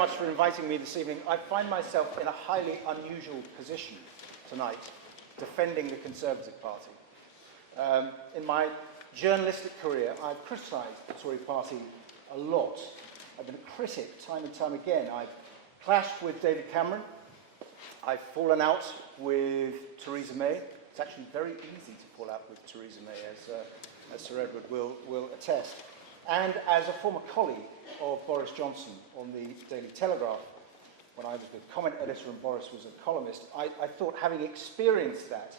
much for inviting me this evening. I find myself in a highly unusual position tonight, defending the Conservative Party. In my journalistic career, I've criticised the Tory Party a lot. I've been a critic time and time again. I've clashed with David Cameron. I've fallen out with Theresa May. It's actually very easy to fall out with Theresa May, as Sir Edward will attest. And as a former colleague of Boris Johnson on the Daily Telegraph, when I was the comment editor and Boris was a columnist, I thought, having experienced that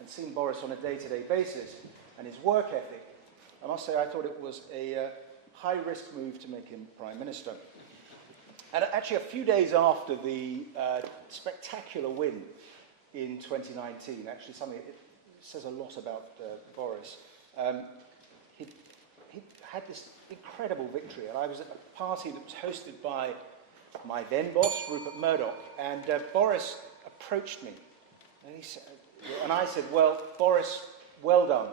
and seen Boris on a day-to-day basis and his work ethic, I must say I thought it was a high-risk move to make him Prime Minister. And actually, a few days after the spectacular win in 2019, actually something it says a lot about Boris, he had this incredible victory, and I was at a party that was hosted by my then boss, Rupert Murdoch, and Boris approached me, and I said, well, Boris, well done.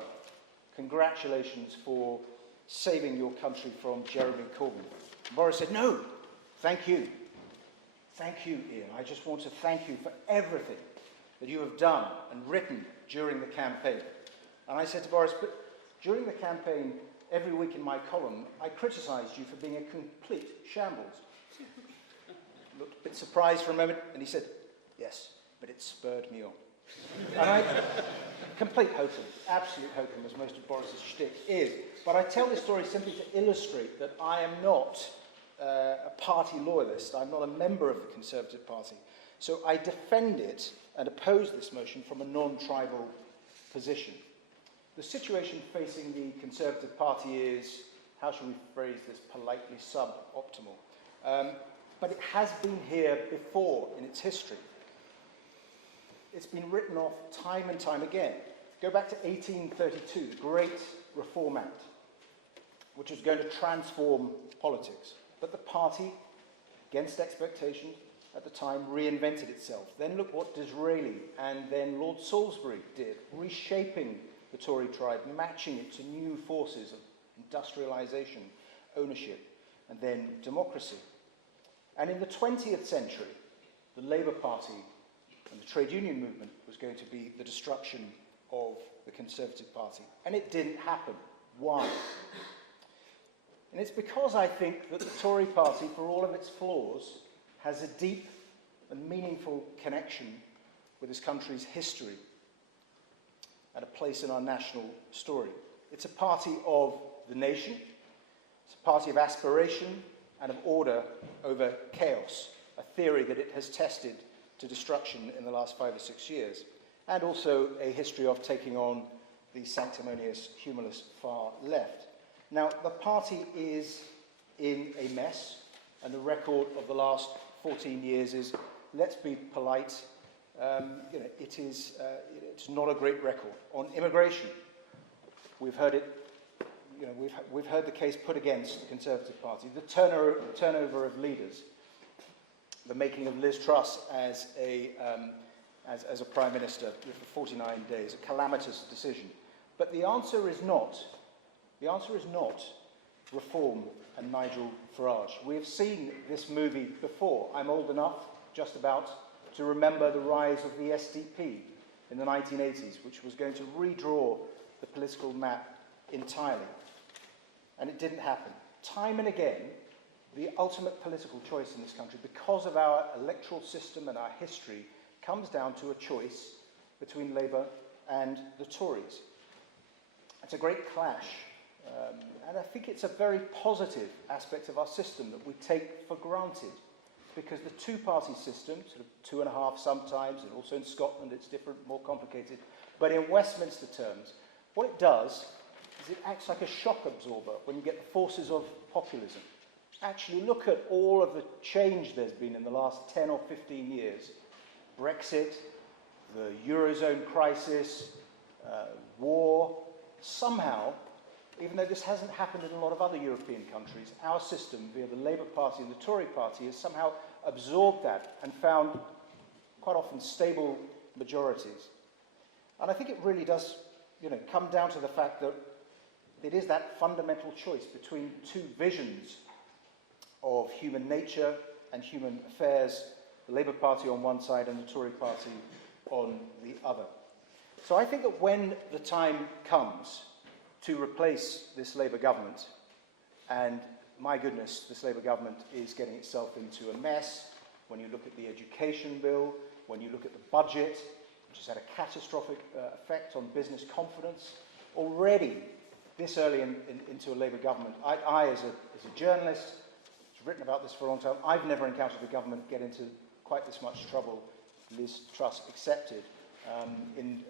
Congratulations for saving your country from Jeremy Corbyn. And Boris said, no, thank you. Thank you, Iain. I just want to thank you for everything that you have done and written during the campaign. And I said to Boris, but during the campaign, every week in my column, I criticised you for being a complete shambles. Looked a bit surprised for a moment, and he said, yes, but it spurred me on. And complete hokum, absolute hokum, as most of Boris's shtick is. But I tell this story simply to illustrate that I am not a party loyalist. I'm not a member of the Conservative Party. So I defend it and oppose this motion from a non-tribal position. The situation facing the Conservative Party is, how shall we phrase this politely, suboptimal. But it has been here before in its history. It's been written off time and time again. Go back to 1832, the Great Reform Act, which was going to transform politics. But the party, against expectation at the time, reinvented itself. Then look what Disraeli and then Lord Salisbury did, reshaping the Tory tribe, matching it to new forces of industrialisation, ownership, and then democracy. And in the 20th century, the Labour Party and the trade union movement was going to be the destruction of the Conservative Party. And it didn't happen. Why? And it's because I think that the Tory Party, for all of its flaws, has a deep and meaningful connection with this country's history and a place in our national story. It's a party of the nation, it's a party of aspiration and of order over chaos, a theory that it has tested to destruction in the last 5 or 6 years, and also a history of taking on the sanctimonious, humorless far left. Now, the party is in a mess, and the record of the last 14 years is, let's be polite, it's not a great record. On immigration, we've heard it, we've heard the case put against the Conservative Party. The turnover of leaders, the making of Liz Truss as a Prime Minister for 49 days, a calamitous decision. But the answer is not reform and Nigel Farage. We have seen this movie before. I'm old enough, just about, to remember the rise of the SDP in the 1980s, which was going to redraw the political map entirely. And it didn't happen. Time and again, the ultimate political choice in this country, because of our electoral system and our history, comes down to a choice between Labour and the Tories. It's a great clash. And I think it's a very positive aspect of our system that we take for granted, because the two-party system, sort of two and a half sometimes, and also in Scotland it's different, more complicated, but in Westminster terms, what it does is it acts like a shock absorber when you get the forces of populism. Actually, look at all of the change there's been in the last 10 or 15 years. Brexit, the Eurozone crisis, war. Somehow, even though this hasn't happened in a lot of other European countries, our system, via the Labour Party and the Tory Party, has somehow absorbed that and found quite often stable majorities. And I think it really does, come down to the fact that it is that fundamental choice between two visions of human nature and Human Affairs, the Labour Party on one side and the Tory Party on the other. So I think that when the time comes to replace this Labour government, and my goodness, this Labour government is getting itself into a mess. When you look at the education bill, when you look at the budget, which has had a catastrophic effect on business confidence, already this early into a Labour government, I as a journalist, who's written about this for a long time, I've never encountered a government get into quite this much trouble, Liz Truss accepted, in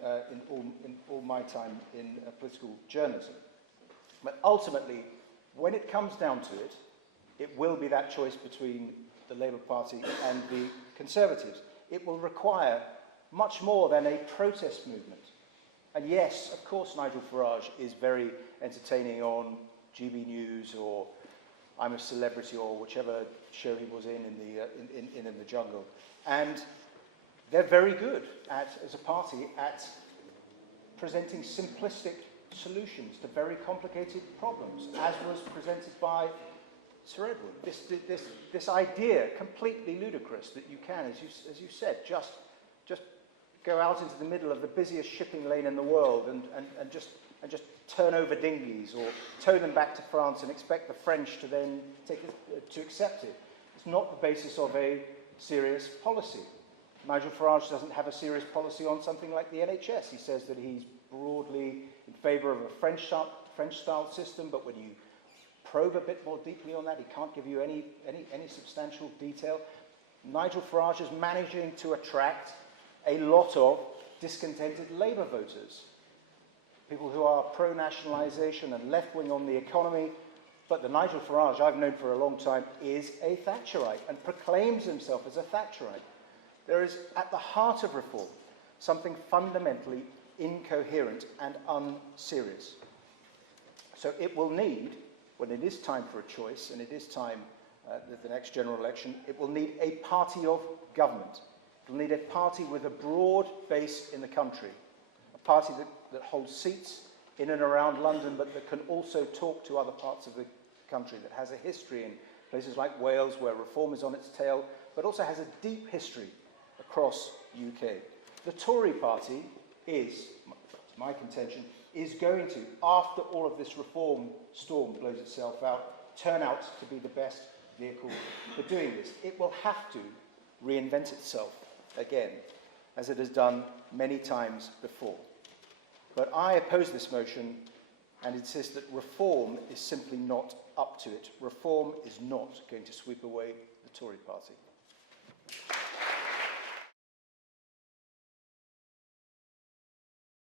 all my time in political journalism. But ultimately, when it comes down to it, it will be that choice between the Labour Party and the Conservatives. It will require much more than a protest movement. And yes, of course, Nigel Farage is very entertaining on GB News or I'm a Celebrity or whichever show he was in the jungle. And they're very good as a party at presenting simplistic solutions to very complicated problems, as was presented by Sir Edward. This idea, completely ludicrous, that you can, as you said, just go out into the middle of the busiest shipping lane in the world and just turn over dinghies or tow them back to France and expect the French to then to accept it. It's not the basis of a serious policy. Nigel Farage doesn't have a serious policy on something like the NHS. He says that he's broadly in favour of a French-style system, but when you probe a bit more deeply on that, he can't give you any substantial detail. Nigel Farage is managing to attract a lot of discontented Labour voters, people who are pro-nationalisation and left-wing on the economy. But the Nigel Farage I've known for a long time is a Thatcherite and proclaims himself as a Thatcherite. There is, at the heart of reform, something fundamentally incoherent and unserious. So it will need, when it is time for a choice, and it is time the next general election, it will need a party of government. It will need a party with a broad base in the country, a party that holds seats in and around London, but that can also talk to other parts of the country, that has a history in places like Wales, where reform is on its tail, but also has a deep history across UK. The Tory party is, my contention, is going to, after all of this reform storm blows itself out, turn out to be the best vehicle for doing this. It will have to reinvent itself again, as it has done many times before. But I oppose this motion and insist that reform is simply not up to it. Reform is not going to sweep away the Tory party.